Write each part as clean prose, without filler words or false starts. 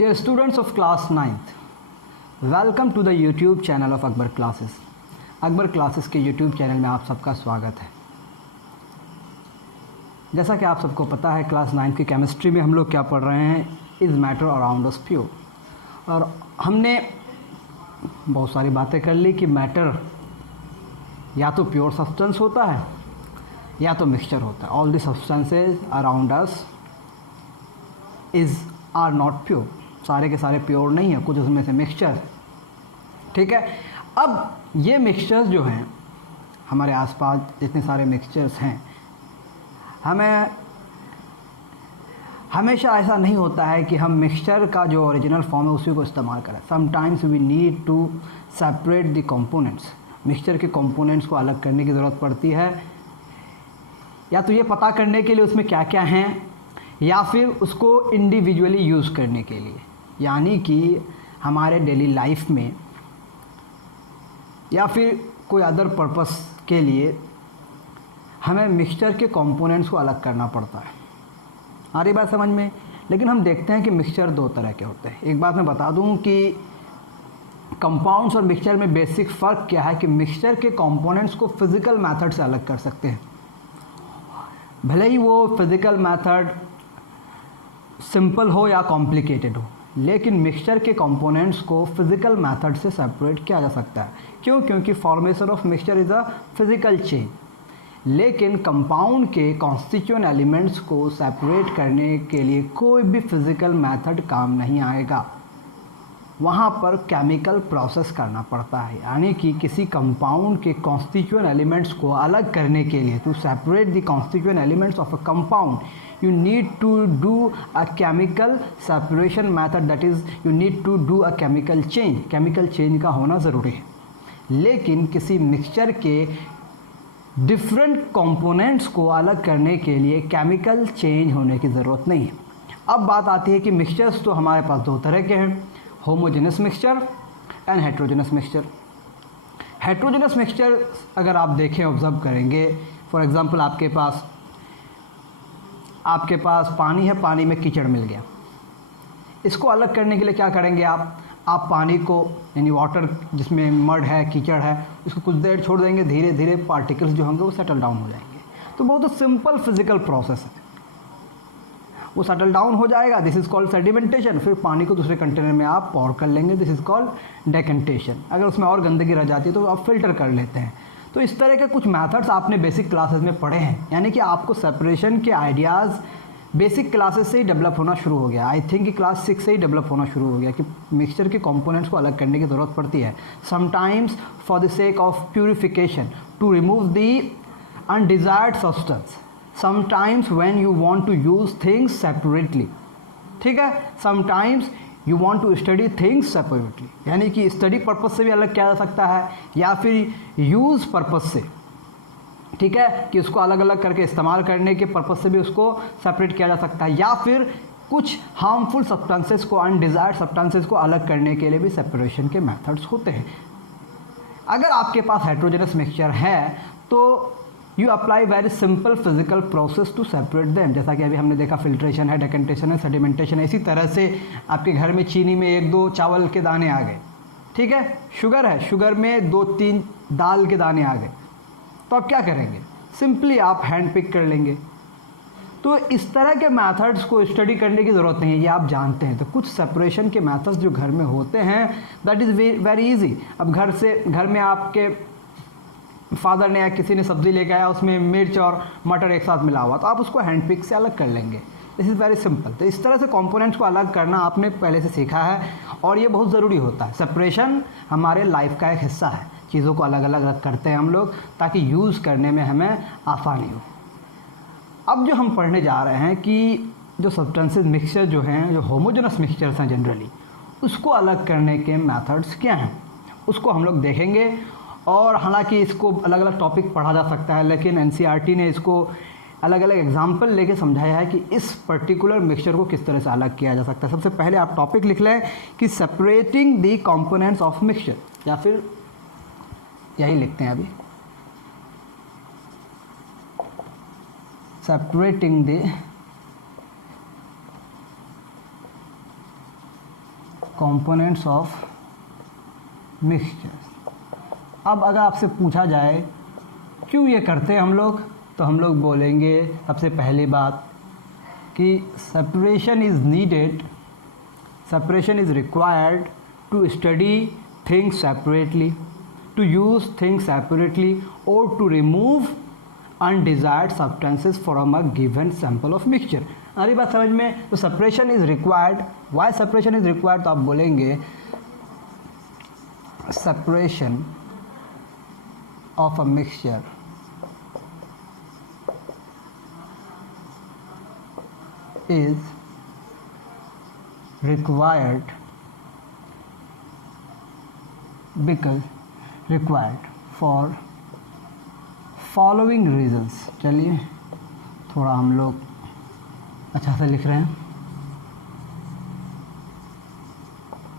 Dear students of class 9th, welcome to the YouTube channel of Akbar classes. Akbar classes के YouTube channel में आप सबका स्वागत है। जैसा कि आप सबको पता है, क्लास 9 की केमिस्ट्री में हम लोग क्या पढ़ रहे हैं, is matter around us pure. और हमने बहुत सारी बातें कर ली कि मैटर या तो प्योर सब्सटेंस होता है या तो मिक्सचर होता है। All the substances around us are not pure, सारे के सारे प्योर नहीं है, कुछ उसमें से मिक्सचर। ठीक है, अब ये मिक्सचर्स जो हैं, हमारे आसपास जितने सारे मिक्सचर्स हैं, हमें हमेशा ऐसा नहीं होता है कि हम मिक्सचर का जो ओरिजिनल फॉर्म है उसी को इस्तेमाल करें। Sometimes we need to separate the components. Mixture के कंपोनेंट्स को अलग करने की ज़रूरत पड़ती है, या तो ये पता करने के लिए उसमें क्या क्या हैं, या फिर उसको इंडिविजुअली यूज़ करने के लिए, यानी कि हमारे डेली लाइफ में या फिर कोई अदर पर्पस के लिए हमें मिक्सचर के कंपोनेंट्स को अलग करना पड़ता है। आ रही बात समझ में? लेकिन हम देखते हैं कि मिक्सचर दो तरह के होते हैं। एक बात मैं बता दूं कि कंपाउंड्स और मिक्सचर में बेसिक फ़र्क क्या है कि मिक्सचर के कंपोनेंट्स को फिज़िकल मेथड से अलग कर सकते हैं, भले ही वो फिज़िकल मेथड सिंपल हो या कॉम्प्लिकेटेड हो, लेकिन मिक्सचर के कंपोनेंट्स को फिज़िकल मेथड से सेपरेट किया जा सकता है। क्यों? क्योंकि formation of mixture is a physical change. लेकिन कंपाउंड के कॉन्स्टिट्यूएंट एलिमेंट्स को सेपरेट करने के लिए कोई भी फिज़िकल मेथड काम नहीं आएगा, वहाँ पर केमिकल प्रोसेस करना पड़ता है। यानी कि किसी कंपाउंड के कॉन्स्टिट्यूएंट एलिमेंट्स को अलग करने के लिए, to separate the constituent elements of a compound, you need to do a chemical separation method, that is you need to do a chemical change। chemical change का होना ज़रूरी है। लेकिन किसी मिक्सचर के डिफरेंट कंपोनेंट्स को अलग करने के लिए केमिकल चेंज होने की ज़रूरत नहीं है। अब बात आती है कि मिक्सचर्स तो हमारे पास दो तरह के हैं, homogeneous mixture and heterogeneous mixture. Heterogeneous mixture अगर आप देखें, ऑब्जर्व करेंगे, फॉर एग्जांपल आपके पास पानी है, पानी में कीचड़ मिल गया। इसको अलग करने के लिए क्या करेंगे आप पानी को, यानी वाटर जिसमें मड है, कीचड़ है, इसको कुछ देर छोड़ देंगे, धीरे धीरे पार्टिकल्स जो होंगे वो सेटल डाउन हो जाएंगे। तो बहुत सिंपल फिजिकल प्रोसेस है, वो सेटल डाउन हो जाएगा। This is called sedimentation. फिर पानी को दूसरे कंटेनर में आप पॉर कर लेंगे, दिस इज़ कॉल्ड डेकेंटेशन। अगर उसमें और गंदगी रह जाती है तो आप फिल्टर कर लेते हैं। तो इस तरह के कुछ मेथड्स आपने बेसिक क्लासेस में पढ़े हैं, यानी कि आपको सेपरेशन के आइडियाज़ बेसिक क्लासेस से ही डेवलप होना शुरू हो गया। आई थिंक कि क्लास 6 से ही डेवलप होना शुरू हो गया कि मिक्सचर के कंपोनेंट्स को अलग करने की ज़रूरत पड़ती है, sometimes for the sake of purification, to remove the undesired substance, sometimes when you want to use things separately. ठीक है, sometimes you want to study things separately, यानी कि स्टडी पर्पस से भी अलग किया जा सकता है, या फिर यूज़ पर्पस से। ठीक है, कि उसको अलग अलग करके इस्तेमाल करने के पर्पस से भी उसको सेपरेट किया जा सकता है, या फिर कुछ हार्मफुल सब्सटेंसेस को, अनडिजायर्ड सब्सटेंसेस को अलग करने के लिए भी सेपरेशन के मेथड्स होते हैं। अगर आपके पास हेट्रोजेनस मिक्सचर है तो you apply very simple physical process to separate them. जैसा कि अभी हमने देखा, फिल्ट्रेशन है, डेकेंटेशन है, सेडिमेंटेशन है। इसी तरह से आपके घर में चीनी में 1-2 चावल के दाने आ गए, ठीक है, शुगर है, शुगर में 2-3 दाल के दाने आ गए, तो आप क्या करेंगे? सिंपली आप हैंड पिक कर लेंगे। तो इस तरह के मेथड्स को स्टडी करने की ज़रूरत नहीं है, ये आप जानते हैं। तो कुछ सेपरेशन के मेथड्स जो घर में होते हैं, दैट इज़ वेरी इजी। अब घर में आपके फादर ने या किसी ने सब्ज़ी लेके आया, उसमें मिर्च और मटर एक साथ मिला हुआ, तो आप उसको हैंड पिक से अलग कर लेंगे। This is very simple. तो इस तरह से कंपोनेंट्स को अलग करना आपने पहले से सीखा है, और ये बहुत ज़रूरी होता है। सेपरेशन हमारे लाइफ का एक हिस्सा है। चीज़ों को अलग अलग करते हैं हम लोग, ताकि यूज़ करने में हमें आसानी हो। अब जो हम पढ़ने जा रहे हैं कि जो सब्सटेंसेस मिक्सचर जो हैं, जो होमोजेनस मिक्सचर्स हैं जनरली, उसको अलग करने के मेथड्स क्या हैं, उसको हम लोग देखेंगे। और हालांकि इसको अलग अलग टॉपिक पढ़ा जा सकता है, लेकिन एनसीईआरटी ने इसको अलग अलग एग्जाम्पल लेके समझाया है कि इस पर्टिकुलर मिक्सचर को किस तरह से अलग किया जा सकता है। सबसे पहले आप टॉपिक लिख लें कि separating the components of mixture, या फिर यही लिखते हैं अभी, separating the components of mixture. अब अगर आपसे पूछा जाए क्यों ये करते हैं हम लोग, तो हम लोग बोलेंगे सबसे पहली बात कि separation is needed, separation is required to study things separately, to use things separately, or to remove undesired substances from a given sample of mixture। हमारी बात समझ में? तो separation is required। why separation is required? तो आप बोलेंगे separation of a mixture is required because required for following reasons। चलिए थोड़ा हम लोग अच्छा से लिख रहे हैं।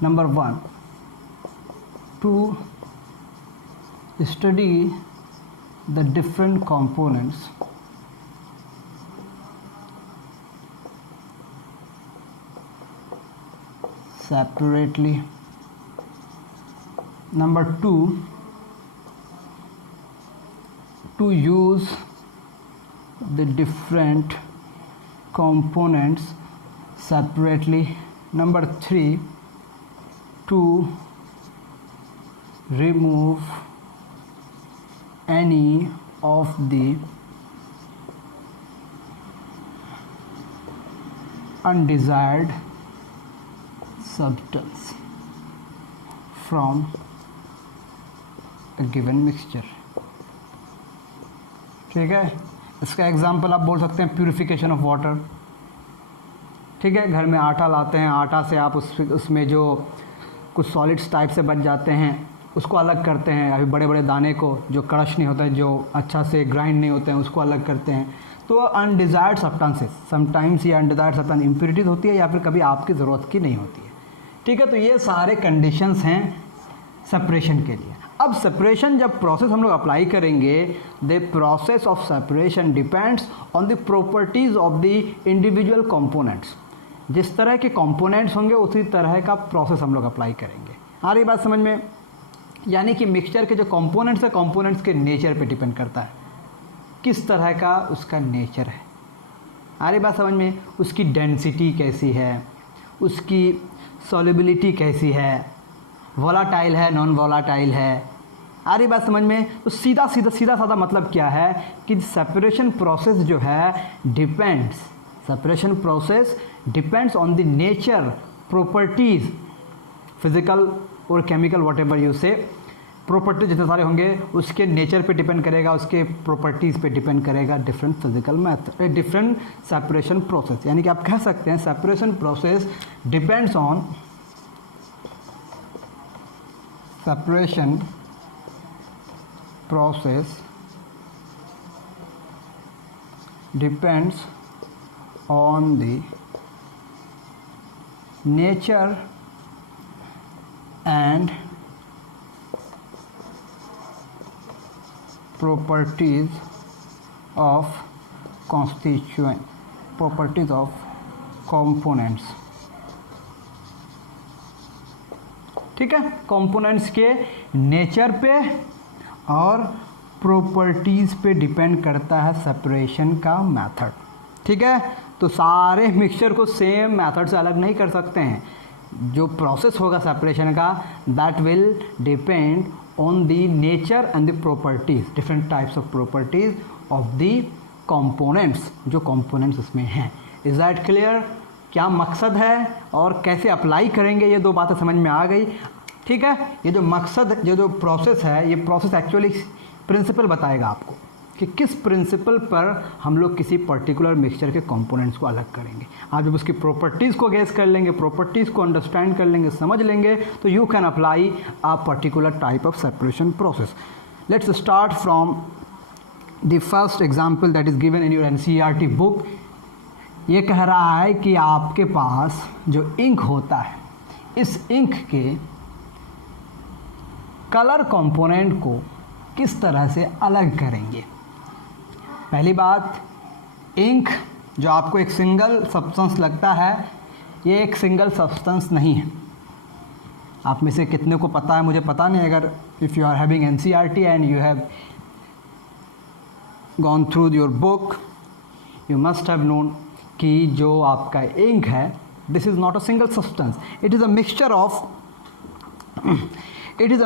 Number 1, to study the different components separately। Number 2, to use the different components separately। Number 3, to remove any of the undesired substance from a given mixture। ठीक है, इसका एग्जांपल आप बोल सकते हैं प्यूरिफिकेशन ऑफ वाटर। ठीक है, घर में आटा लाते हैं, आटा से आप उसमें जो कुछ सॉलिड्स टाइप से बच जाते हैं उसको अलग करते हैं। अभी बड़े बड़े दाने को जो क्रश नहीं होता है, जो अच्छा से ग्राइंड नहीं होते हैं, उसको अलग करते हैं। तो अनडिज़ायर्ड सब्सटेंसेस, समटाइम्स ये अनडिज़ायर्ड सब्सटेंस इम्प्योरिटीज होती है या फिर कभी आपकी ज़रूरत की नहीं होती है। ठीक है, तो ये सारे कंडीशंस हैं सेपरेशन के लिए। अब सेपरेशन जब प्रोसेस हम लोग अप्लाई करेंगे, the process of separation depends on the properties of the individual components. जिस तरह के कंपोनेंट्स होंगे उसी तरह का प्रोसेस हम लोग अप्लाई करेंगे। आ रही बात समझ में? यानी कि मिक्सचर के जो कंपोनेंट्स है, कंपोनेंट्स के नेचर पे डिपेंड करता है, किस तरह का उसका नेचर है। आ रही बात समझ में? उसकी डेंसिटी कैसी है, उसकी सॉल्युबिलिटी कैसी है, वोलाटाइल है, नॉन वोलाटाइल है। आ रही बात समझ में? तो सीधा साधा मतलब क्या है कि सेपरेशन प्रोसेस जो है depends, separation process depends on the nature, properties, physical और केमिकल, वॉट एवर यू से, प्रॉपर्टीज जितने सारे होंगे उसके नेचर पे डिपेंड करेगा, उसके प्रॉपर्टीज़ पे डिपेंड करेगा different physical method, different separation process. यानी कि आप कह सकते हैं separation process depends on, separation process depends on the nature and properties of constituent, properties of components। ठीक है, कंपोनेंट्स के नेचर पे और प्रॉपर्टीज़ पे डिपेंड करता है सेपरेशन का मेथड। ठीक है, तो सारे मिक्सचर को सेम मेथड से अलग नहीं कर सकते हैं। जो प्रोसेस होगा सेपरेशन का, that will depend on the nature and the properties, different types of properties of the components, जो कंपोनेंट्स इसमें हैं। Is that clear? क्या मकसद है और कैसे अप्लाई करेंगे, ये दो बातें समझ में आ गई। ठीक है, ये जो मकसद, जो प्रोसेस है, ये प्रोसेस एक्चुअली प्रिंसिपल बताएगा आपको कि किस प्रिंसिपल पर हम लोग किसी पर्टिकुलर मिक्सचर के कंपोनेंट्स को अलग करेंगे। आप जब उसकी प्रॉपर्टीज़ को गेस कर लेंगे, प्रॉपर्टीज़ को अंडरस्टैंड कर लेंगे, समझ लेंगे, तो you can apply a particular type of separation process. Let's start from the first example that is given in your NCERT book. ये कह रहा है कि आपके पास जो इंक होता है, इस इंक के कलर कंपोनेंट को किस तरह से अलग करेंगे। पहली बात, इंक जो आपको एक सिंगल सब्सटेंस लगता है, ये एक सिंगल सब्सटेंस नहीं है। आप में से कितने को पता है मुझे पता नहीं, अगर if you are having NCERT and you have gone through your book, you must have known कि जो आपका इंक है, this is not a single substance, it is a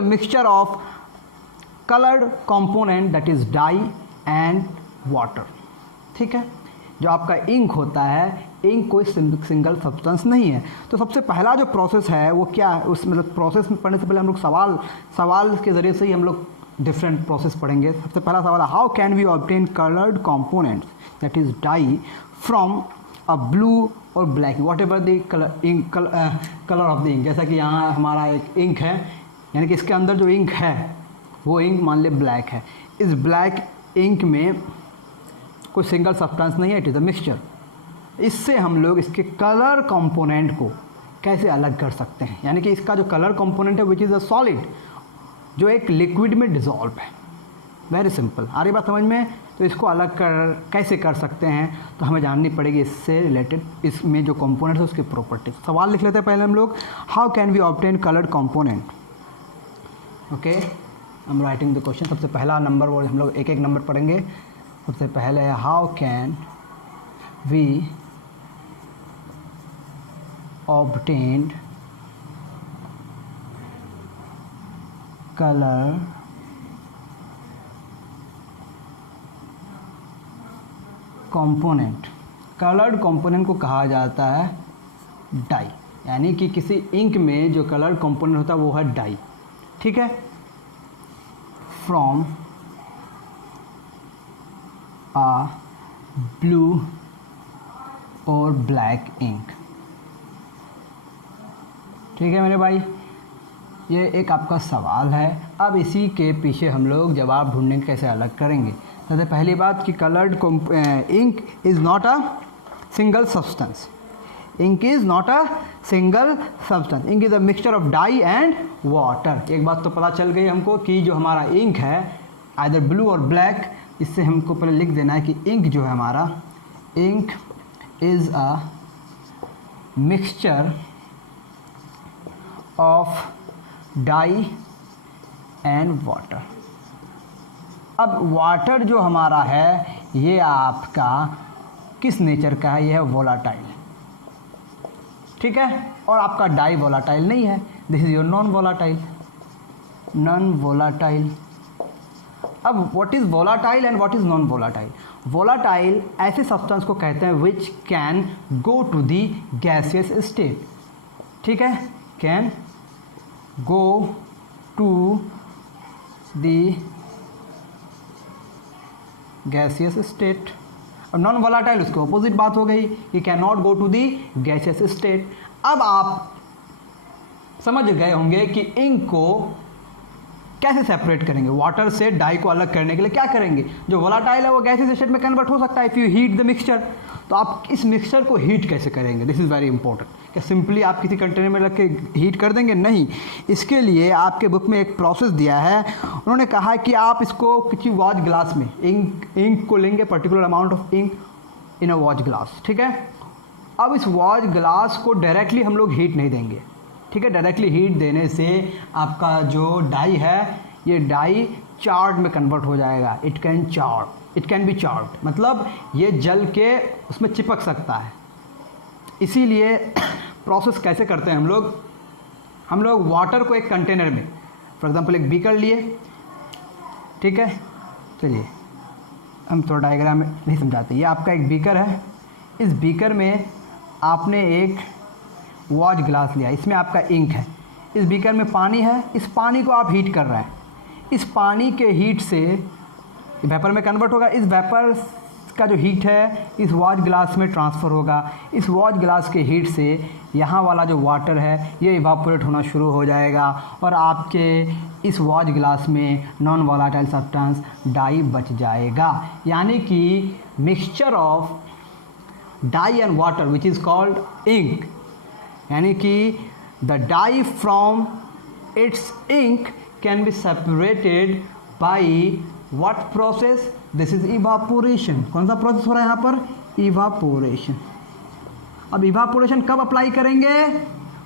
mixture of colored component that is dye and water। ठीक है, जो आपका ink होता है, इंक कोई सिंगल सब्सटेंस नहीं है। तो सबसे पहला जो प्रोसेस है वो क्या है, उस मतलब प्रोसेस में पढ़ने से पहले हम लोग सवाल के ज़रिए से ही हम लोग डिफरेंट प्रोसेस पढ़ेंगे। सबसे पहला सवाल है, how can we obtain coloured components that is dye from a blue और black, whatever the colour of the ink. जैसा कि यहाँ हमारा एक इंक है, यानी कि इसके अंदर जो इंक है वो इंक मान ले ब्लैक है। इस ब्लैक इंक में कोई सिंगल सब्सटेंस नहीं है, इट इज़ अ मिक्सचर। इससे हम लोग इसके कलर कंपोनेंट को कैसे अलग कर सकते हैं, यानी कि इसका जो कलर कंपोनेंट है विच इज़ अ सॉलिड, जो एक लिक्विड में डिज़ोल्व है। वेरी सिंपल, आ रही बात समझ में। तो इसको अलग कैसे कर सकते हैं, तो हमें जाननी पड़ेगी इससे रिलेटेड, इसमें जो कंपोनेंट है उसकी प्रॉपर्टी। सवाल लिख लेते हैं पहले हम लोग, how can we obtain coloured component. Okay, I am writing the question. सबसे पहला नंबर, वो हम लोग एक एक नंबर पढ़ेंगे। सबसे पहले है, how can we obtain colour component. Coloured component को कहा जाता है डाई, यानी कि किसी इंक में जो कलर्ड कंपोनेंट होता है वो है डाई। ठीक है, फ्रॉम a blue और ब्लैक इंक। ठीक है मेरे भाई, ये एक आपका सवाल है। अब इसी के पीछे हम लोग जवाब ढूंढने कैसे अलग करेंगे। सबसे पहली बात कि coloured ink is not a single substance. Ink is not a single substance, ink is a mixture of dye and water. एक बात तो पता चल गई हमको कि जो हमारा इंक है आइदर ब्लू और ब्लैक, इससे हमको पहले लिख देना है कि इंक जो है हमारा, ink is a mixture of dye and water. अब वाटर जो हमारा है ये आपका किस नेचर का है, ये है वोलाटाइल। ठीक है, और आपका डाई वोलाटाइल नहीं है, this is your non volatile. Non volatile. अब what is volatile and what is non volatile. Volatile ऐसे सब्सटेंस को कहते हैं which can go to the gaseous state. ठीक है, can go to the gaseous state. अब नॉन वोलाटाइल उसके opposite बात हो गई कि can not go to the gaseous state. अब आप समझ गए होंगे कि इंक को कैसे सेपरेट करेंगे। वाटर से डाई को अलग करने के लिए क्या करेंगे, जो वोलाटाइल है वो गैसियस स्टेट में कन्वर्ट हो सकता है if you heat the mixture. तो आप इस मिक्सचर को हीट कैसे करेंगे, दिस इज़ वेरी इंपॉर्टेंट। क्या सिंपली आप किसी कंटेनर में रख के हीट कर देंगे, नहीं। इसके लिए आपके बुक में एक प्रोसेस दिया है। उन्होंने कहा है कि आप इसको किसी वॉच ग्लास में इंक को लेंगे, particular amount of ink in a watch glass. ठीक है, अब इस वॉच ग्लास को डायरेक्टली हम लोग हीट नहीं देंगे। ठीक है, डायरेक्टली हीट देने से आपका जो डाई है ये डाई चार्ड में कन्वर्ट हो जाएगा। इट कैन बी चार्ड, मतलब ये जल के उसमें चिपक सकता है। इसीलिए प्रोसेस कैसे करते हैं हम लोग वाटर को एक कंटेनर में, फॉर एग्जांपल एक बीकर लिए। ठीक है, चलिए हम थोड़ा डायग्राम में नहीं समझाते। ये आपका एक बीकर है, इस बीकर में आपने एक वॉच ग्लास लिया, इसमें आपका इंक है। इस बीकर में पानी है, इस पानी को आप हीट कर रहे हैं। इस पानी के हीट से वेपर में कन्वर्ट होगा। इस वेपर का जो हीट है इस वॉच ग्लास में ट्रांसफ़र होगा। इस वॉच ग्लास के हीट से यहाँ वाला जो वाटर है ये इवापोरेट होना शुरू हो जाएगा और आपके इस वॉच ग्लास में नॉन वोलाटाइल सब्सटेंस डाई बच जाएगा। यानी कि mixture of dye and water which is called ink, यानी कि the dye from its ink can be separated by what process, this is evaporation. कौन सा प्रोसेस हो रहा है यहाँ पर, इवापोरेशन। अब इवापोरेशन कब अप्लाई करेंगे,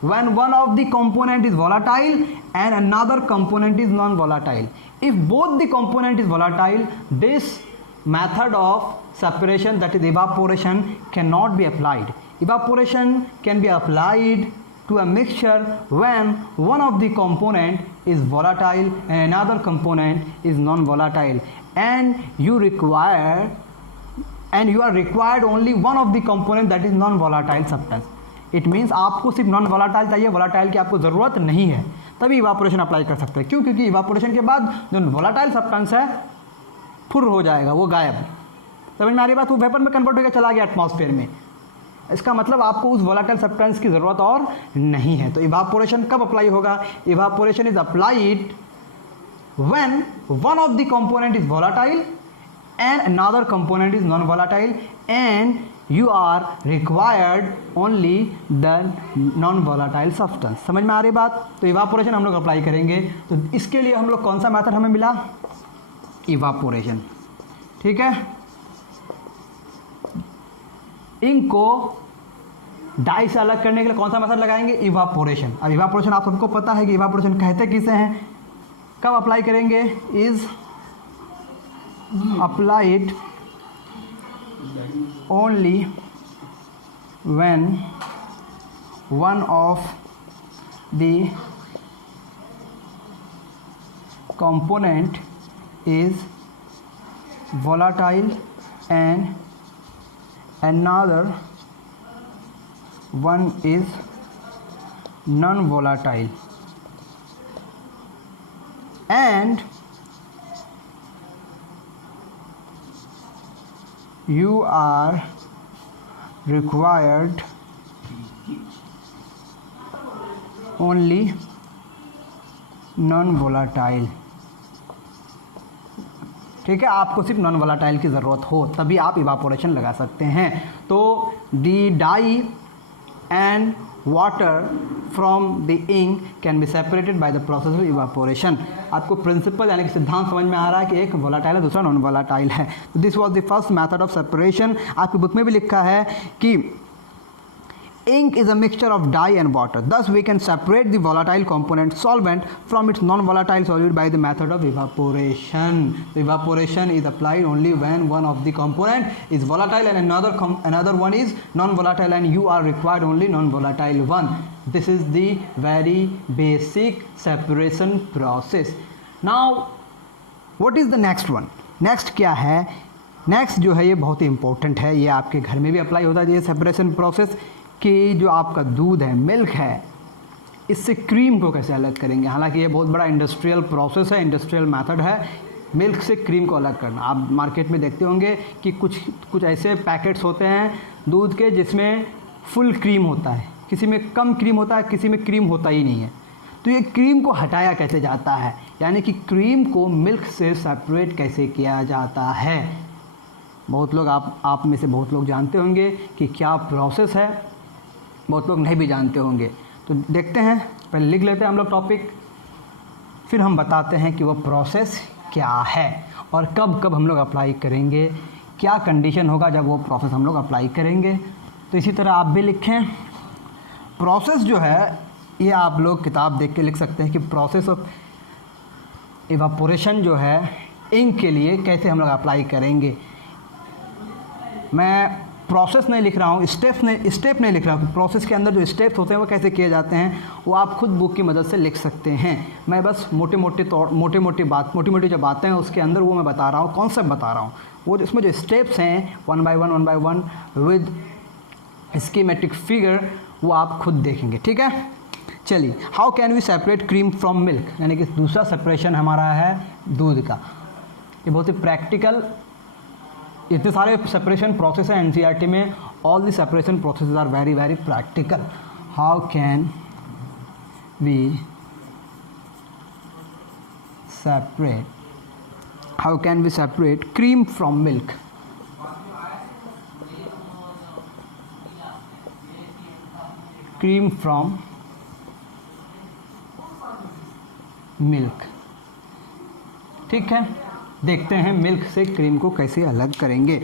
when one of the component is volatile and another component is non-volatile. If both the component is volatile, this method of separation, that is evaporation, cannot be applied. Evaporation can be applied to a mixture when one of the component is volatile and another component is non-volatile, and you are required only one of the component, that is non-volatile substance. It means आपको सिर्फ non volatile चाहिए, volatile की आपको ज़रूरत नहीं है, तभी evaporation apply कर सकते हैं। क्यों? क्योंकि इवापोरेशन के बाद जो वोलाटाइल सब्सटेंस है फुर हो जाएगा, वो गायब। समझ में आ रही बात? वो वेपर में कन्वर्ट होकर चला गया एटमॉस्फेयर में। इसका मतलब आपको उस वोलाटाइल सब्सटेंस की ज़रूरत और नहीं है। तो इवापोरेशन कब अप्लाई होगा? Evaporation is applied when one of the component is volatile and another component is non-volatile and you are required only the non-volatile substance। समझ में आ रही बात? तो इवापोरेशन हम लोग अप्लाई करेंगे। तो इसके लिए हम लोग कौन सा मेथड हमें मिला? इवापोरेशन। ठीक है, इंक को डाई से अलग करने के लिए कौन सा मेथड लगाएंगे? इवापोरेशन। अब इवापोरेशन आप सबको पता है कि इवापोरेशन कहते किसे हैं, कब अप्लाई करेंगे? Is applied only when one of the component is volatile and another one is non-volatile, and you are required only non volatile. ठीक है, आपको सिर्फ नॉन वोलाटाइल की ज़रूरत हो तभी आप इवापोरेशन लगा सकते हैं। तो the dye and water from the ink can be separated by the process of evaporation. आपको प्रिंसिपल यानी कि सिद्धांत समझ में आ रहा है कि एक वोलाटाइल है, दूसरा नॉन वोलाटाइल है। तो this was the first method of separation. आपकी बुक में भी लिखा है कि ink is a mixture of dye and water, thus we can separate the volatile component solvent from its non-volatile solute by the method of evaporation. So evaporation is applied only when one of the component is volatile and another one is non-volatile, and you are required only non-volatile one. This is the very basic separation process. Now what is the next one? Next क्या है? Next जो है ये बहुत ही important है, ये आपके घर में भी अप्लाई होता है ये सेपरेशन प्रोसेस, कि जो आपका दूध है, मिल्क है, इससे क्रीम को कैसे अलग करेंगे। हालांकि ये बहुत बड़ा इंडस्ट्रियल प्रोसेस है, इंडस्ट्रियल मेथड है मिल्क से क्रीम को अलग करना। आप मार्केट में देखते होंगे कि कुछ ऐसे पैकेट्स होते हैं दूध के जिसमें फुल क्रीम होता है, किसी में कम क्रीम होता है, किसी में क्रीम होता ही नहीं है। तो ये क्रीम को हटाया कैसे जाता है, यानी कि क्रीम को मिल्क से सेपरेट कैसे किया जाता है। बहुत लोग आप में से बहुत लोग जानते होंगे कि क्या प्रोसेस है, बहुत लोग नहीं भी जानते होंगे। तो देखते हैं, पहले लिख लेते हैं हम लोग टॉपिक, फिर हम बताते हैं कि वो प्रोसेस क्या है और कब कब हम लोग अप्लाई करेंगे, क्या कंडीशन होगा जब वो प्रोसेस हम लोग अप्लाई करेंगे। तो इसी तरह आप भी लिखें। प्रोसेस जो है ये आप लोग किताब देख के लिख सकते हैं कि प्रोसेस ऑफ इवापोरेशन जो है इंक के लिए कैसे हम लोग अप्लाई करेंगे। मैं प्रोसेस नहीं लिख रहा हूँ, स्टेप नहीं लिख रहा हूँ। प्रोसेस के अंदर जो स्टेप्स होते हैं वो कैसे किए जाते हैं वो आप खुद बुक की मदद से लिख सकते हैं। मैं बस मोटी मोटी जो बातें हैं उसके अंदर वो मैं बता रहा हूँ, कॉन्सेप्ट बता रहा हूँ। वो इसमें जो स्टेप्स हैं one by one with schematic figure वो आप खुद देखेंगे। ठीक है, चलिए। How can we separate cream from milk, यानी कि दूसरा सेपरेशन हमारा है दूध का। ये बहुत ही प्रैक्टिकल, इतने सारे सेपरेशन प्रोसेस है एनसीईआरटी में। All the separation process are very very practical. How can we separate cream from milk. Cream from milk. ठीक है, देखते हैं मिल्क से क्रीम को कैसे अलग करेंगे।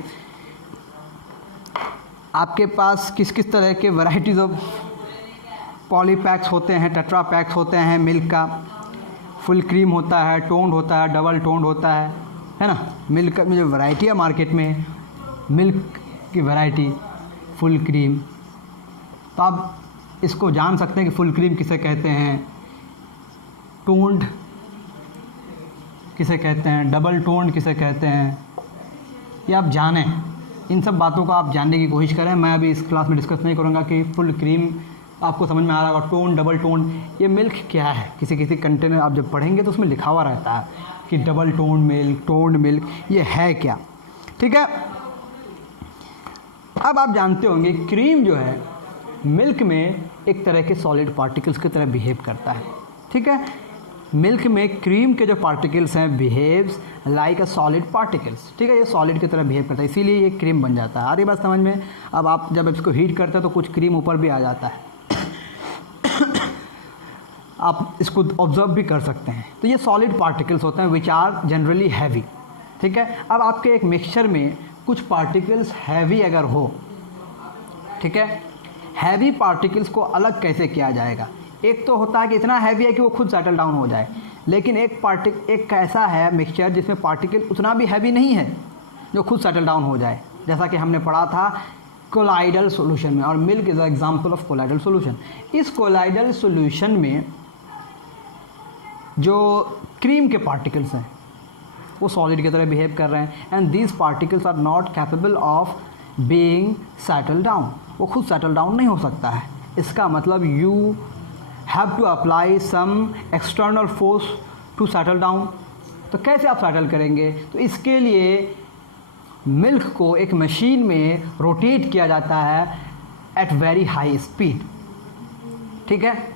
आपके पास किस किस तरह के वैरायटीज़ ऑफ पॉलीपैक्स होते हैं, टेट्रापैक्स होते हैं मिल्क का, फुल क्रीम होता है, टोन्ड होता है, डबल टोन्ड होता है ना। मिल्क में जो वैरायटी है मार्केट में, मिल्क की वैरायटी, फुल क्रीम। तो आप इसको जान सकते हैं कि फुल क्रीम किसे कहते हैं, टोन्ड किसे कहते हैं, डबल टोन्ड किसे कहते हैं, ये आप जानें। इन सब बातों को आप जानने की कोशिश करें। मैं अभी इस क्लास में डिस्कस नहीं करूँगा कि फुल क्रीम आपको समझ में आ रहा होगा, टोन, डबल टोन, ये मिल्क क्या है। किसी किसी कंटेनर आप जब पढ़ेंगे तो उसमें लिखा हुआ रहता है कि double tone milk, toned milk, ये है क्या, ठीक है। अब आप जानते होंगे क्रीम जो है मिल्क में एक तरह के सॉलिड पार्टिकल्स की तरह बिहेव करता है, ठीक है। मिल्क में क्रीम के जो पार्टिकल्स हैं behaves like a solid particles, ठीक है, ये सॉलिड की तरह बिहेव करता है, इसीलिए ये क्रीम बन जाता है। आ रही बात समझ में। अब आप जब इसको हीट करते हैं तो कुछ क्रीम ऊपर भी आ जाता है, आप इसको ऑब्जर्व भी कर सकते हैं। तो ये सॉलिड पार्टिकल्स होते हैं विच आर जनरली हैवी, ठीक है। अब आपके एक मिक्सचर में कुछ पार्टिकल्स हैवी अगर हो, ठीक है, हैवी पार्टिकल्स को अलग कैसे किया जाएगा। एक तो होता है कि इतना हैवी है कि वो खुद सेटल डाउन हो जाए, लेकिन एक ऐसा है मिक्सचर जिसमें पार्टिकल उतना भी हैवी नहीं है जो खुद सेटल डाउन हो जाए, जैसा कि हमने पढ़ा था कोलाइडल सॉल्यूशन में, और milk is a example of colloidal solution. इस कोलाइडल सॉल्यूशन में जो क्रीम के पार्टिकल्स हैं वो सॉलिड की तरह बिहेव कर रहे हैं, and these particles are not capable of being settle down, वो खुद सेटल डाउन नहीं हो सकता है। इसका मतलब you have to apply some external force to settle down. तो कैसे आप सेटल करेंगे, तो इसके लिए मिल्क को एक मशीन में रोटेट किया जाता है एट वेरी हाई स्पीड, ठीक है।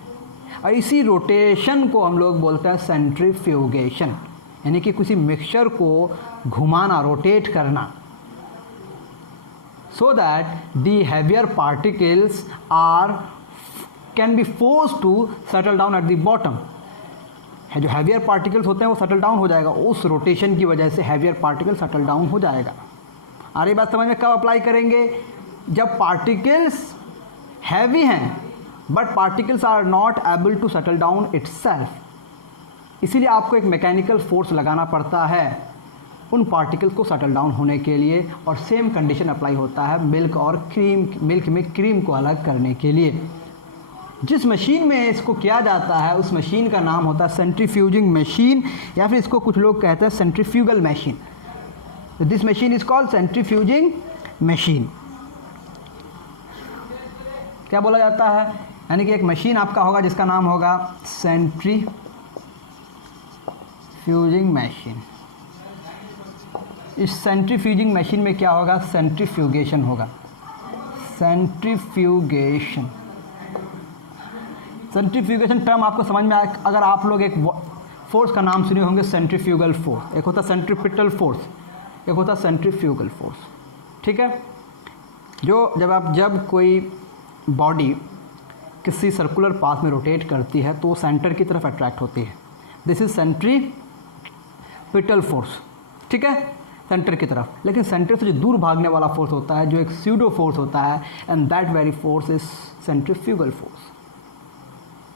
और इसी रोटेशन को हम लोग बोलते हैं सेंट्रीफ्यूगेशन, यानी कि किसी मिक्सचर को घुमाना, रोटेट करना, so that the heavier particles can be forced to settle down at the bottom। है जो heavier particles होते हैं वो settle down हो जाएगा, उस रोटेशन की वजह से heavier particle settle down हो जाएगा। आ रही बात समझ में। कब अप्लाई करेंगे, जब पार्टिकल्स हैवी हैं but particles are not able to settle down itself, इसीलिए आपको एक मैकेनिकल फोर्स लगाना पड़ता है उन पार्टिकल्स को सेटल डाउन होने के लिए। और सेम कंडीशन अप्लाई होता है मिल्क और क्रीम, मिल्क में क्रीम को अलग करने के लिए। जिस मशीन में इसको किया जाता है उस मशीन का नाम होता है सेंट्रीफ्यूजिंग मशीन, या फिर इसको कुछ लोग कहते हैं centrifugal machine. This machine is called centrifuging machine. क्या बोला जाता है, यानी कि एक मशीन आपका होगा जिसका नाम होगा सेंट्रीफ्यूजिंग मशीन। इस सेंट्रीफ्यूजिंग मशीन में क्या होगा, सेंट्रीफ्यूगेशन होगा, सेंट्रीफ्यूगेशन। सेंट्रीफ्यूगेशन टर्म आपको समझ में आए अगर आप लोग एक फोर्स का नाम सुने होंगे, सेंट्रीफ्यूगल फोर्स। एक होता सेंट्रीपिटल फोर्स, एक होता सेंट्रीफ्यूगल फोर्स, ठीक है। जो जब कोई बॉडी किसी सर्कुलर पाथ में रोटेट करती है तो वो सेंटर की तरफ अट्रैक्ट होती है, दिस इज सेंट्रीपिटल फोर्स, ठीक है, सेंटर की तरफ। लेकिन सेंटर से जो दूर भागने वाला फोर्स होता है, जो एक स्यूडो फोर्स होता है, and that very force is centrifugal force.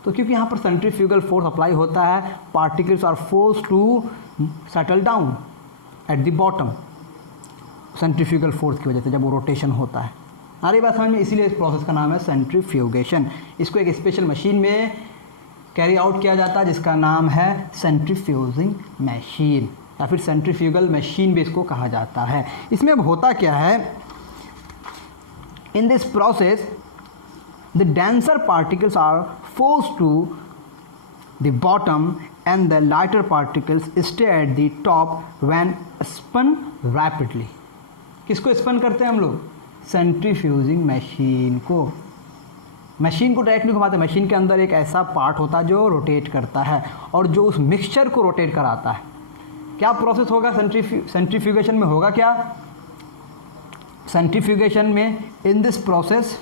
तो क्योंकि यहाँ पर सेंट्रीफ्यूगल फोर्स अप्लाई होता है, particles are force to settle down at the bottom, centrifugal force की वजह से जब वो रोटेशन होता है। आ रही बात समझ में। इसीलिए इस प्रोसेस का नाम है सेंट्रीफ्यूगेशन। इसको एक स्पेशल मशीन में कैरी आउट किया जाता है जिसका नाम है सेंट्रीफ्यूजिंग मशीन, या फिर सेंट्रीफ्यूगल मशीन भी इसको कहा जाता है। इसमें अब होता क्या है, in this process the denser particles are forced to the bottom and the lighter particles stay at the top when spun rapidly. किसको स्पन करते हैं हम लोग, सेंट्रीफ्यूजिंग मशीन को। मशीन को डायरेक्ट नहीं घुमाते, मशीन के अंदर एक ऐसा पार्ट होता है जो रोटेट करता है और जो उस मिक्सचर को रोटेट कराता है। क्या प्रोसेस होगा सेंट्रीफ्यूगेशन में, होगा क्या सेंट्रीफ्यूगेशन में, इन this process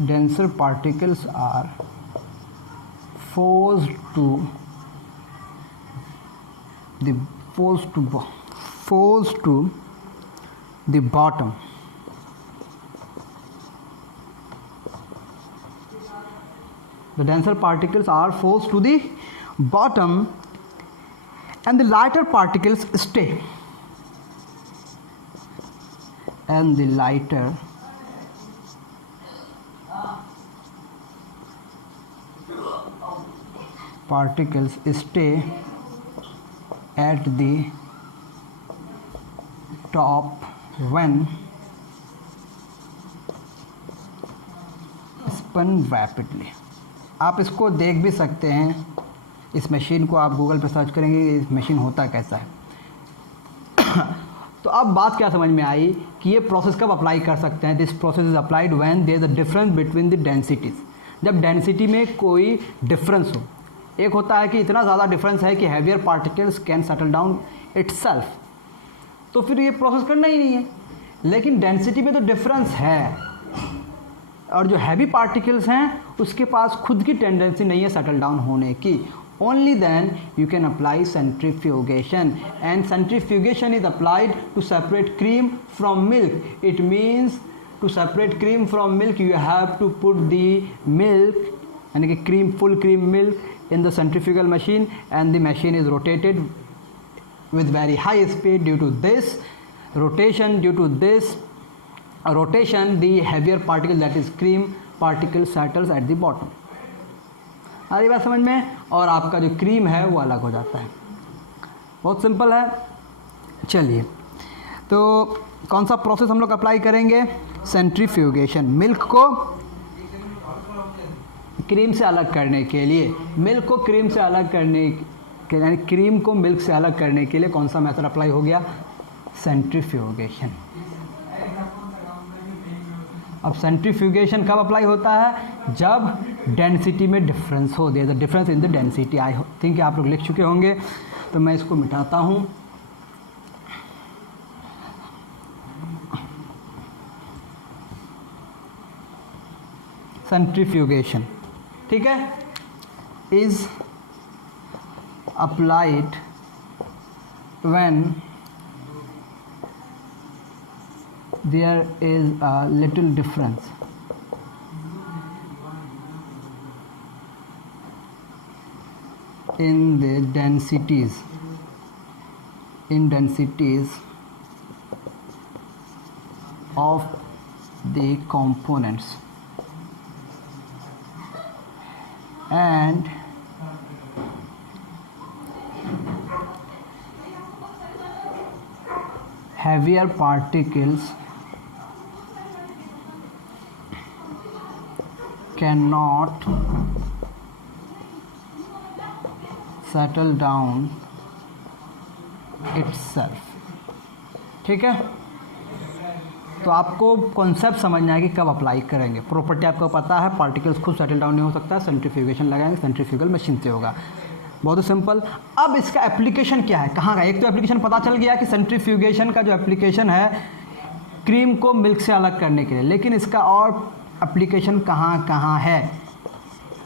denser particles are forced to the force to the bottom. The denser particles are forced to the bottom and the lighter particles stay. And the lighter particles stay at the top when spun rapidly. आप इसको देख भी सकते हैं, इस machine को आप Google पर सर्च करेंगे इस मशीन होता कैसा है। तो अब बात क्या समझ में आई कि ये प्रोसेस कब अप्लाई कर सकते हैं। This process is applied when there is a difference between the densities. जब डेंसिटी में कोई डिफरेंस हो, एक होता है कि इतना ज़्यादा डिफरेंस है कि heavier particles can settle down itself, तो फिर ये प्रोसेस करना ही नहीं है। लेकिन डेंसिटी में तो डिफरेंस है और जो हैवी पार्टिकल्स हैं उसके पास खुद की टेंडेंसी नहीं है सेटल डाउन होने की। Only then you can apply centrifugation, and centrifugation is applied to separate cream from milk. It means to separate cream from milk you have to put the milk, यानी कि cream, full cream milk in the centrifugal machine, and the machine is rotated with very high speed. Due to this rotation, the heavier particle, that is cream particle, settles at the bottom. आ रही बात समझ में, और आपका जो cream है वो अलग हो जाता है। बहुत सिंपल है। चलिए, तो कौन सा प्रोसेस हम लोग अप्लाई करेंगे? सेंट्रीफ्यूगेशन। मिल्क को क्रीम से अलग करने के लिए, मिल्क को क्रीम से अलग करने के, यानी क्रीम को मिल्क से अलग करने के लिए कौन सा मेथड अप्लाई हो गया? सेंट्रीफ्यूगेशन। अब सेंट्रीफ्यूगेशन कब अप्लाई होता है? जब डेंसिटी में डिफरेंस हो। There is a difference in the density. I think आप लोग लिख चुके होंगे, तो मैं इसको मिटाता हूँ। सेंट्रीफ्यूगेशन, ठीक है, is applied when there is a little difference in the densities of the components, and heavier particles cannot settle down itself। ठीक है, तो आपको कॉन्सेप्ट समझना है कि कब अप्लाई करेंगे। प्रॉपर्टी आपको पता है, पार्टिकल्स खुद सेटल डाउन नहीं हो सकता, सेंट्रीफ्यूगेशन लगाएंगे, सेंट्रीफ्यूगल मशीन से होगा। बहुत ही सिंपल। अब इसका एप्लीकेशन क्या है, कहाँ का? एक तो एप्लीकेशन पता चल गया कि सेंट्रीफ्यूगेशन का जो एप्लीकेशन है क्रीम को मिल्क से अलग करने के लिए, लेकिन इसका और एप्लीकेशन कहाँ कहाँ है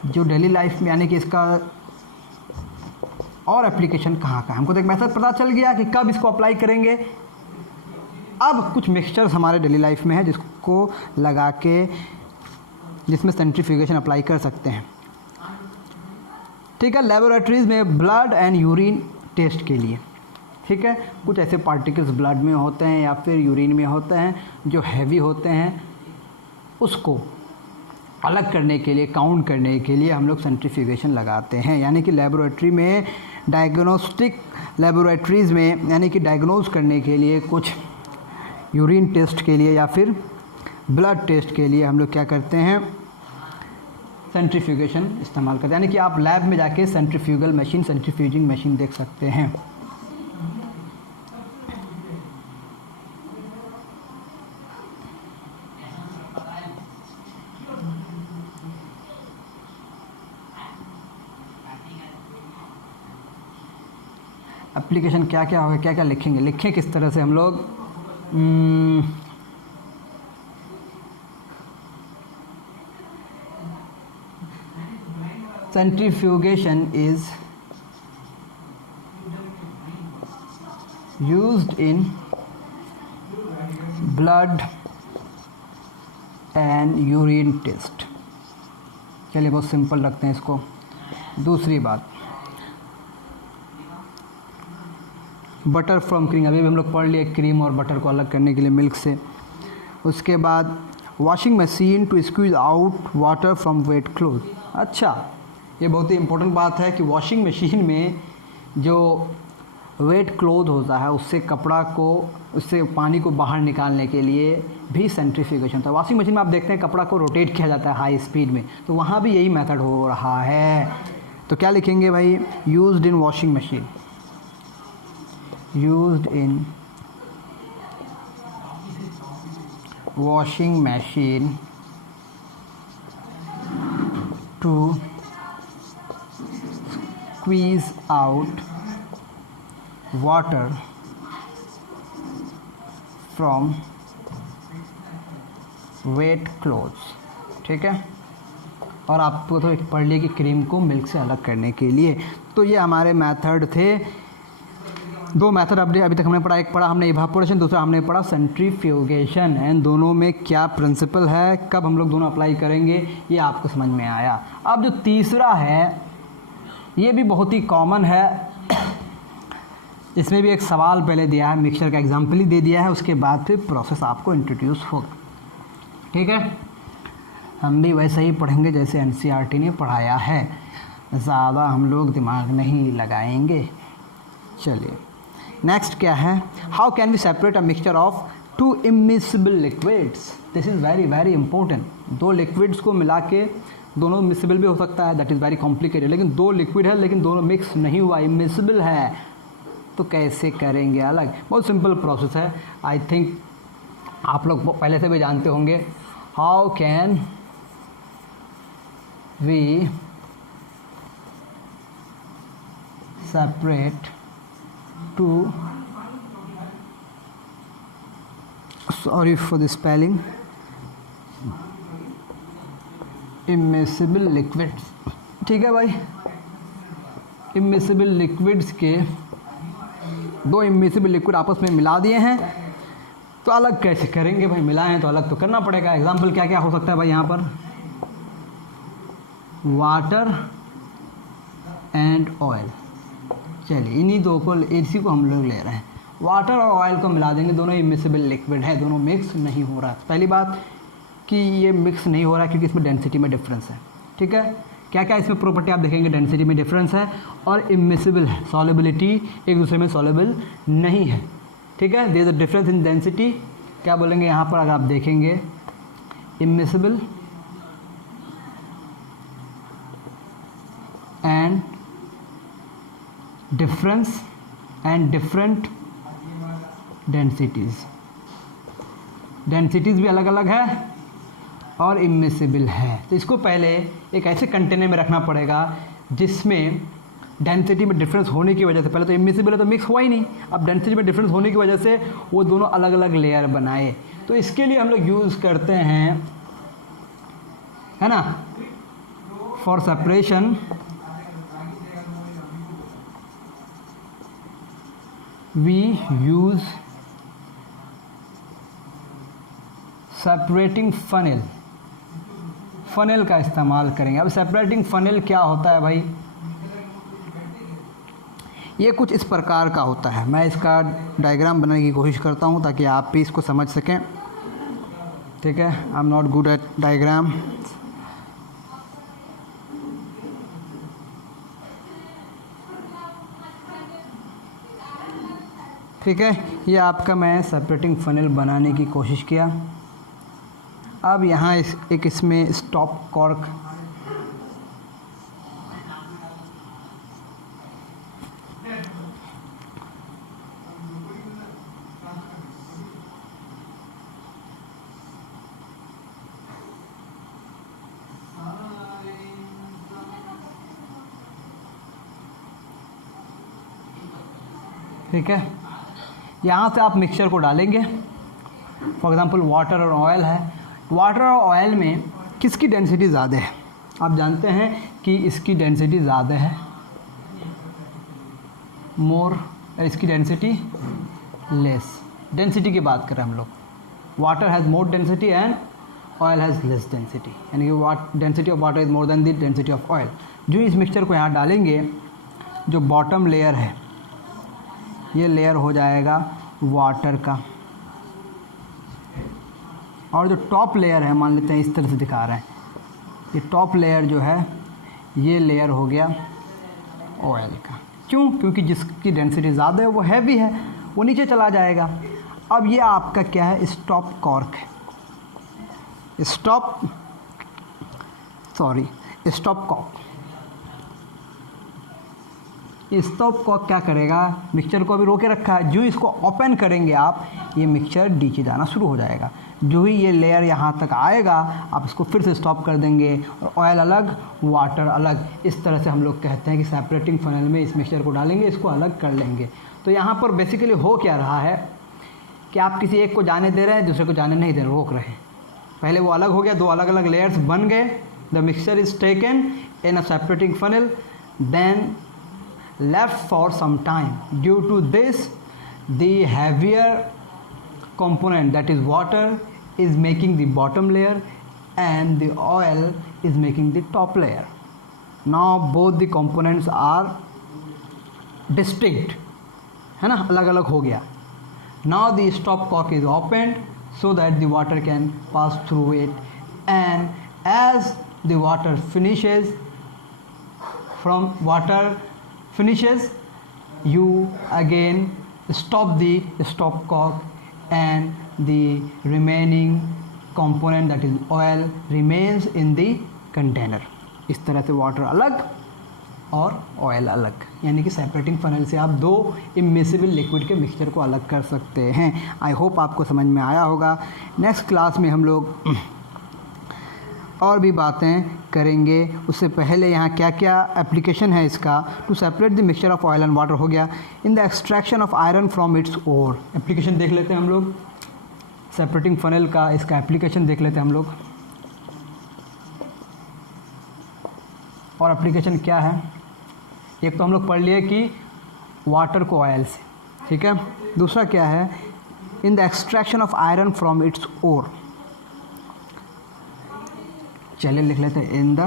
जो डेली लाइफ में, यानी कि इसका और एप्लीकेशन कहाँ कहाँ? हमको तो एक मेथड पता चल गया कि कब इसको अप्लाई करेंगे। अब कुछ मिक्सचर्स हमारे डेली लाइफ में है जिसको लगा के, जिसमें सेंट्रीफ्यूगेशन अप्लाई कर सकते हैं। ठीक है, लेबोरेटरीज़ में ब्लड एंड यूरिन टेस्ट के लिए, ठीक है, कुछ ऐसे पार्टिकल्स ब्लड में होते हैं या फिर यूरिन में होते हैं जो हैवी होते हैं, उसको अलग करने के लिए, काउंट करने के लिए हम लोग सेंट्रीफ्यूगेशन लगाते हैं। यानी कि लेबोरेटरी में, डायग्नोस्टिक लेबोरेटरीज़ में, यानी कि डायग्नोज करने के लिए, कुछ यूरिन टेस्ट के लिए या फिर ब्लड टेस्ट के लिए हम लोग क्या करते हैं? सेंट्रीफ्यूगेशन इस्तेमाल करते हैं। यानी कि आप लैब में जाके सेंट्रीफ्यूगल मशीन, सेंट्रीफ्यूजिंग मशीन देख सकते हैं। एप्लीकेशन क्या क्या होगा, क्या क्या लिखेंगे, लिखें किस तरह से हम लोग? centrifugation is used in blood and urine test. चलिए बहुत सिंपल रखते हैं इसको। दूसरी बात, बटर फ्रॉम क्रीम, अभी भी हम लोग पढ़ लिए क्रीम और बटर को अलग करने के लिए मिल्क से। उसके बाद washing machine to squeeze out water from wet cloth. अच्छा, ये बहुत ही इंपॉर्टेंट बात है कि वॉशिंग मशीन में जो वेट क्लोथ होता है उससे कपड़ा को, उससे पानी को बाहर निकालने के लिए भी सेंट्रीफ्यूगेशन होता है। वॉशिंग मशीन में आप देखते हैं कपड़ा को रोटेट किया जाता है हाई स्पीड में, तो वहाँ भी यही मेथड हो रहा है। तो क्या लिखेंगे भाई, used in washing machine, used in washing machine to squeeze out water from wet clothes। ठीक है, और आपको तो एक पढ़ लिया कि क्रीम को मिल्क से अलग करने के लिए। तो ये हमारे मेथड थे। दो मेथड अभी तक हमने पढ़ा, एक पढ़ा हमने इवापोरेशन, दूसरा हमने पढ़ा सेंट्रीफ्यूगेशन। एंड दोनों में क्या प्रिंसिपल है, कब हम लोग दोनों अप्लाई करेंगे, ये आपको समझ में आया। अब जो तीसरा है ये भी बहुत ही कॉमन है, इसमें भी एक सवाल पहले दिया है, मिक्सचर का एग्जाम्पल ही दे दिया है, उसके बाद फिर प्रोसेस आपको इंट्रोड्यूस होगा। ठीक है, हम भी वैसे ही पढ़ेंगे जैसे एनसीईआरटी ने पढ़ाया है, ज़्यादा हम लोग दिमाग नहीं लगाएंगे। चलिए नेक्स्ट क्या है, how can we separate a mixture of two immiscible liquids. This is very very important. दो लिक्विड्स को मिला के, दोनों मिसिबल भी हो सकता है, दैट इज़ वेरी कॉम्प्लिकेटेड, लेकिन दो लिक्विड है लेकिन दोनों मिक्स नहीं हुआ, इमिसिबल है, तो कैसे करेंगे अलग। बहुत सिंपल प्रोसेस है, आई थिंक आप लोग पहले से भी जानते होंगे। How can we separate two, sorry for the spelling, immiscible liquids। ठीक है भाई, immiscible liquids के दो immiscible लिक्विड आपस में मिला दिए हैं, तो अलग कैसे करेंगे भाई, मिलाए हैं तो अलग तो करना पड़ेगा। एग्जाम्पल क्या क्या हो सकता है भाई यहाँ पर, वाटर एंड ऑयल। चलिए इन्हीं दो को, इसी को हम लोग ले रहे हैं, वाटर और ऑयल को मिला देंगे, दोनों इमिसिबल लिक्विड है, दोनों मिक्स नहीं हो रहा है। पहली बात कि ये मिक्स नहीं हो रहा है क्योंकि इसमें डेंसिटी में डिफरेंस है। ठीक है, क्या क्या इसमें प्रॉपर्टी आप देखेंगे, डेंसिटी में डिफरेंस है और इमिसिबल है, सॉल्युबिलिटी एक दूसरे में सॉल्युबल नहीं है। ठीक है, there is a difference in density. क्या बोलेंगे यहाँ पर, अगर आप देखेंगे immiscible and difference and different densities भी अलग अलग है और इमिसिबल है। तो इसको पहले एक ऐसे कंटेनर में रखना पड़ेगा जिसमें डेंसिटी में डिफरेंस होने की वजह से, पहले तो इमिसिबल है तो मिक्स हुआ ही नहीं, अब डेंसिटी में डिफरेंस होने की वजह से वो दोनों अलग अलग लेयर बनाए। तो इसके लिए हम लोग यूज़ करते हैं, है ना, for separation we use separating funnel. Funnel का इस्तेमाल करेंगे। अब सेपरेटिंग फनेल क्या होता है भाई, ये कुछ इस प्रकार का होता है। मैं इसका डायग्राम बनाने की कोशिश करता हूँ ताकि आप भी इसको समझ सकें। ठीक है, I am not good at diagram. ठीक है, ये आपका मैं सेपरेटिंग फनेल बनाने की कोशिश किया। अब यहाँ एक इसमें स्टॉप कॉर्क, ठीक है, यहाँ से आप मिक्सचर को डालेंगे। फॉर एग्ज़ाम्पल वाटर और ऑयल है, वाटर और ऑयल में किसकी डेंसिटी ज़्यादा है, आप जानते हैं कि इसकी डेंसिटी ज़्यादा है, मोर, इसकी डेंसिटी लेस। डेंसिटी की बात करें हम लोग, water has more density and oil has less density, यानी कि density of water is more than the density of oil. जो इस मिक्सचर को यहाँ डालेंगे, जो बॉटम लेयर है ये लेयर हो जाएगा वाटर का, और जो टॉप लेयर है, मान लेते हैं इस तरह से दिखा रहे हैं, ये टॉप लेयर जो है ये लेयर हो गया ऑयल का। क्यों? क्योंकि जिसकी डेंसिटी ज़्यादा है वो हैवी है, वो नीचे चला जाएगा। अब ये आपका क्या है? स्टॉप कॉर्क है, स्टॉप कॉर्क। स्टॉप कॉर्क क्या करेगा? मिक्सचर को अभी रोके रखा है, जो इसको ओपन करेंगे आप, ये मिक्सचर नीचे जाना शुरू हो जाएगा। जो ही ये लेयर यहाँ तक आएगा, आप इसको फिर से स्टॉप कर देंगे, और ऑयल अलग, वाटर अलग। इस तरह से हम लोग कहते हैं कि सेपरेटिंग फनल में इस मिक्सचर को डालेंगे, इसको अलग कर लेंगे। तो यहाँ पर बेसिकली हो क्या रहा है कि आप किसी एक को जाने दे रहे हैं, दूसरे को जाने नहीं दे रहे, रोक रहे हैं। पहले वो अलग हो गया, दो अलग अलग लेयर्स बन गए। The mixture is taken in a separating funnel, then left for some time. Due to this, the heavier component, that is water, is making the bottom layer and the oil is making the top layer. Now both the components are distinct, है ना, अलग अलग हो गया। Now the stop cork is opened so that the water can pass through it, and as the water finishes, you again stop the stop cork, and the remaining component, that is oil, remains in the container. इस तरह से water अलग और oil अलग, यानी कि separating funnel से आप दो इमिसिबल लिक्विड के मिक्सचर को अलग कर सकते हैं। आई होप आपको समझ में आया होगा। नेक्स्ट क्लास में हम लोग और भी बातें करेंगे। उससे पहले यहाँ क्या क्या एप्लीकेशन है इसका। To separate the mixture of oil and water हो गया। In the extraction of iron from its ore, application देख लेते हैं हम लोग। सेपरेटिंग फनल का इसका एप्लीकेशन देख लेते हैं हम लोग। और एप्लीकेशन क्या है? एक तो हम लोग पढ़ लिए कि वाटर को ऑयल से, ठीक है। दूसरा क्या है? In the extraction of iron from its ore. चलिए लिख लेते हैं, in the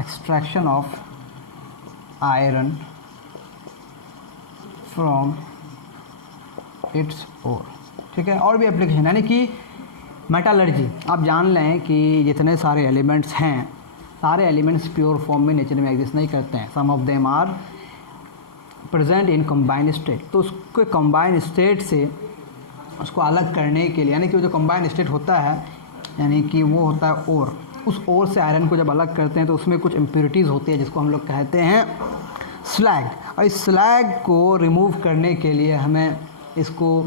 extraction of iron from its ore, ठीक है। और भी एप्लीकेशन, यानी कि मेटालर्जी। आप जान लें कि जितने सारे एलिमेंट्स हैं, सारे एलिमेंट्स प्योर फॉर्म में नेचर में एग्जिस्ट नहीं करते हैं। Some of them are present in combined state. तो उसको कंबाइंड स्टेट से उसको अलग करने के लिए, यानी कि जो कंबाइंड स्टेट होता है, यानी कि वो होता है ओर। उस ओर से आयरन को जब अलग करते हैं तो उसमें कुछ इम्प्योरिटीज़ होती है, जिसको हम लोग कहते हैं स्लैग। और इस स्लैग को रिमूव करने के लिए हमें इसको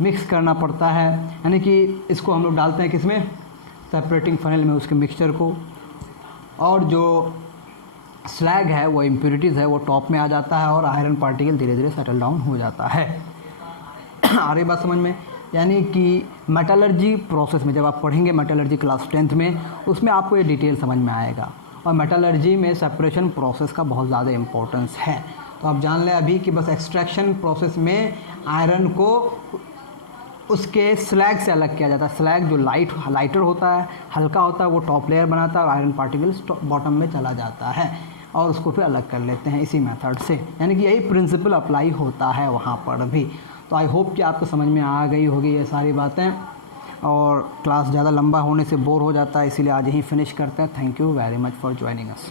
मिक्स करना पड़ता है, यानी कि इसको हम लोग डालते हैं किसमें? सेपरेटिंग फनल में, उसके मिक्सचर को। और जो स्लैग है, वो इम्प्योरिटीज़ है, वो टॉप में आ जाता है और आयरन पार्टिकल धीरे धीरे सेटल डाउन हो जाता है। आ रही बात समझ में? यानी कि मेटालर्जी प्रोसेस में जब आप पढ़ेंगे मेटालर्जी क्लास 10th में, उसमें आपको ये डिटेल समझ में आएगा। और मेटालर्जी में सेपरेशन प्रोसेस का बहुत ज़्यादा इम्पोर्टेंस है। तो आप जान लें अभी कि बस एक्सट्रैक्शन प्रोसेस में आयरन को उसके स्लैग से अलग किया जाता है। स्लैग जो लाइटर होता है, हल्का होता है, वो टॉप लेयर बनाता है और आयरन पार्टिकल बॉटम में चला जाता है, और उसको फिर अलग कर लेते हैं इसी मेथड से। यानी कि यही प्रिंसिपल अप्लाई होता है वहाँ पर भी। तो आई होप कि आपको समझ में आ गई होगी ये सारी बातें। और क्लास ज़्यादा लंबा होने से बोर हो जाता है, इसीलिए आज ही फिनिश करते हैं। Thank you very much for joining us.